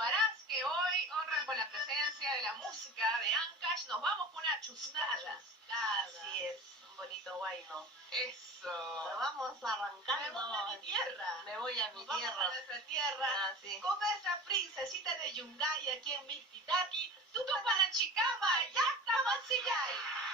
Huaraz, que hoy honran con la presencia de la música de Ancash. Nos vamos con una chuscada. Así es, un bonito guayno. Eso. Pero vamos arrancando. Me voy a mi tierra. Me voy a mi Nos tierra. vamos a nuestra tierra. Ah, sí. Con esa princesita de Yungay aquí en Mictitaki. Tú para Chicama, ya estamos allá.